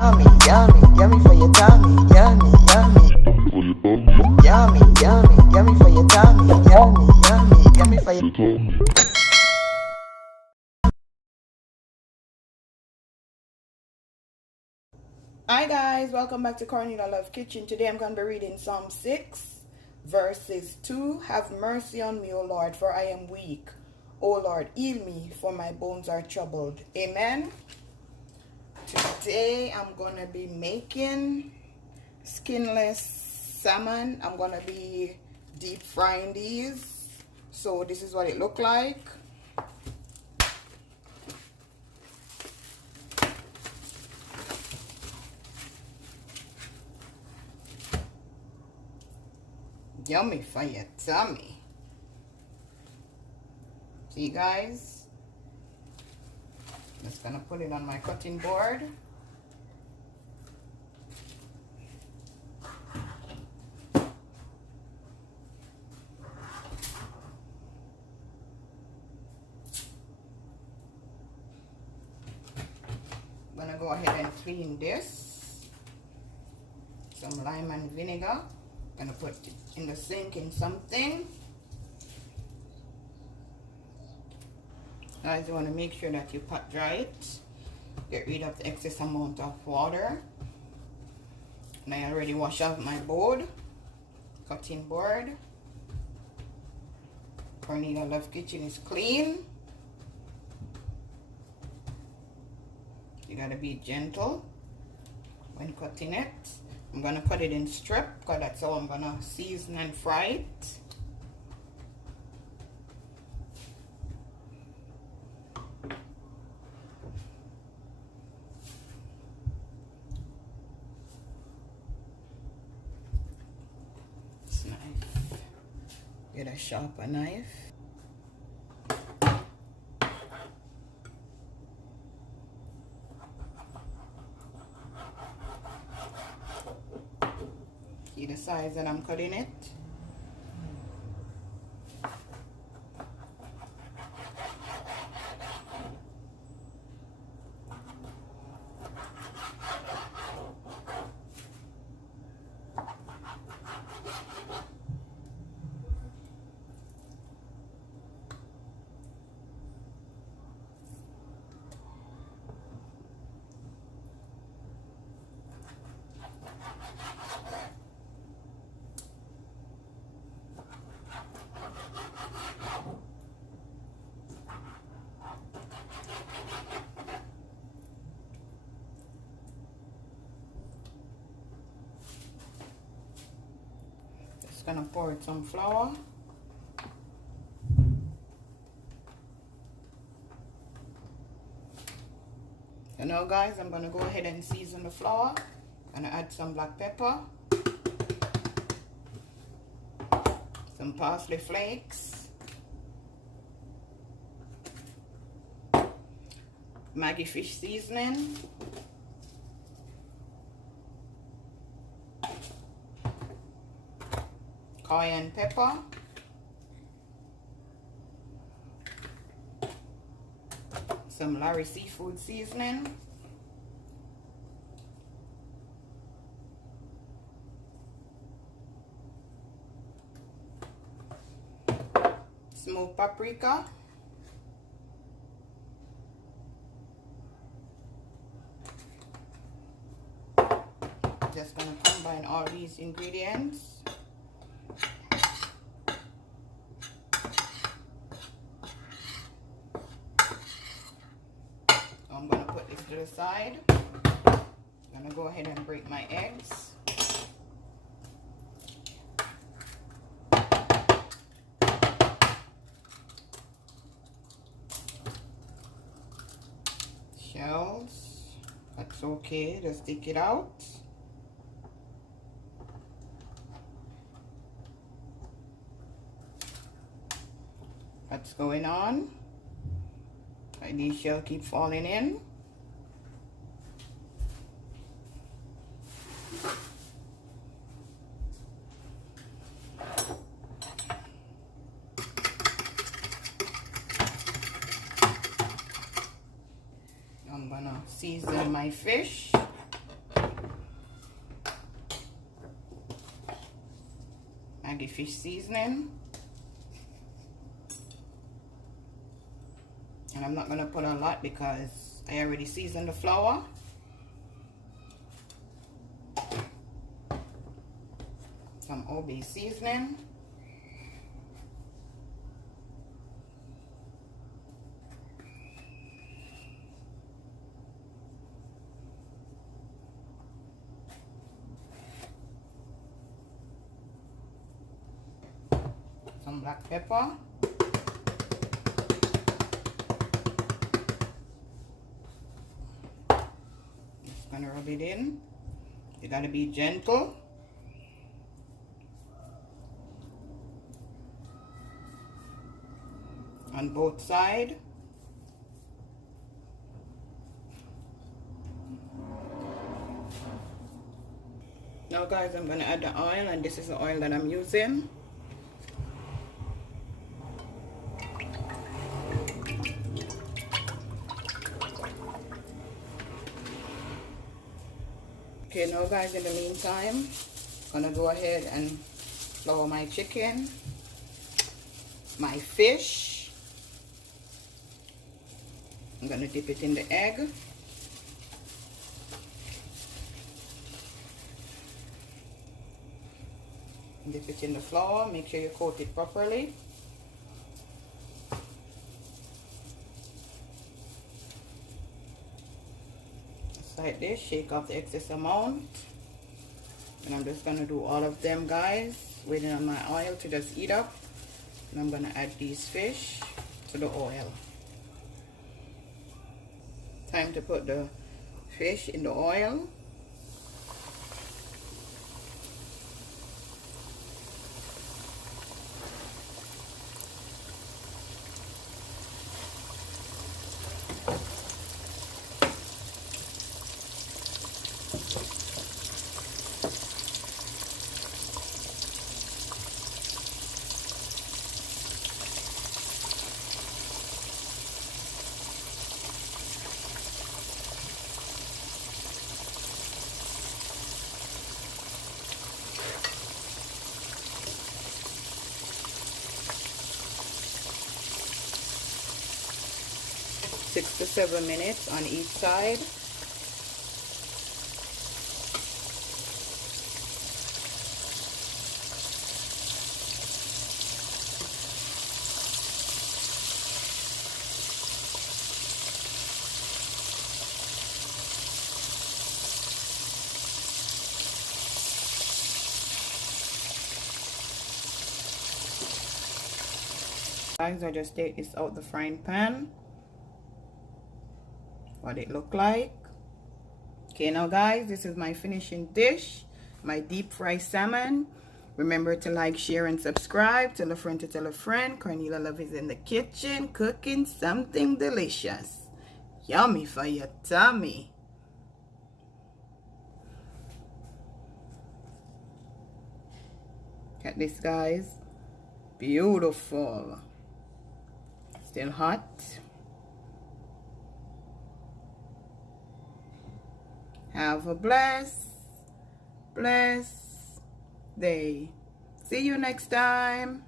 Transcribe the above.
Yummy, yummy, yummy for your tummy. Yummy, yummy. Yummy, yummy, yummy for your tummy. Yummy, yummy, yummy for your tummy. Hi guys, welcome back to Cornelialove Kitchen. Today I'm going to be reading Psalm 6 verses 2. Have mercy on me, O Lord, for I am weak. O Lord, heal me, for my bones are troubled. Amen. Today I'm going to be making skinless salmon. I'm going to be deep frying these. So this is what it look like. Yummy for your tummy. See guys, just gonna put it on my cutting board. I'm gonna go ahead and clean this. Some lime and vinegar. Gonna put it in the sink in something. Guys, you want to make sure that you pot dry it. Get rid of the excess amount of water. And I already wash off my board, cutting board. Cornelialove Kitchen is clean. You gotta be gentle when cutting it. I'm gonna cut it in strip because that's how I'm gonna season and fry it. This knife, get a sharper knife. See the size that I'm cutting it. Gonna pour it some flour. So now guys, I'm gonna go ahead and season the flour. Gonna add some black pepper, some parsley flakes, Maggi fish seasoning, cayenne pepper, some Larry seafood seasoning, smoked paprika, just gonna combine all these ingredients. I'm gonna put this to the side. I'm gonna go ahead and break my eggs. Shells, that's okay, just take it out. That's going on. And these shells keep falling in. I'm gonna season my fish. fish seasoning. And I'm not going to put a lot because I already seasoned the flour. Some OB seasoning. Some black pepper. Just gonna rub it in. You gotta be gentle. On both sides. Now guys, I'm gonna add the oil, and this is the oil that I'm using. Okay, now guys, in the meantime, I'm gonna go ahead and flour my chicken, my fish. I'm gonna dip it in the egg. Dip it in the flour. Make sure you coat it properly. Just like this. Shake off the excess amount. And I'm just gonna do all of them, guys. Waiting on my oil to just heat up. And I'm gonna add these fish to the oil. Time to put the fish in the oil. Six to 7 minutes on each side. Guys, I just take this out the frying pan. What it look like. Okay, now guys, this is my finishing dish, my deep fried salmon. Remember to like, share, and subscribe. Tell a friend to tell a friend. Cornelialove is in the kitchen cooking something delicious, yummy for your tummy. Look at this, guys. Beautiful. Still hot. Have a blessed day. See you next time.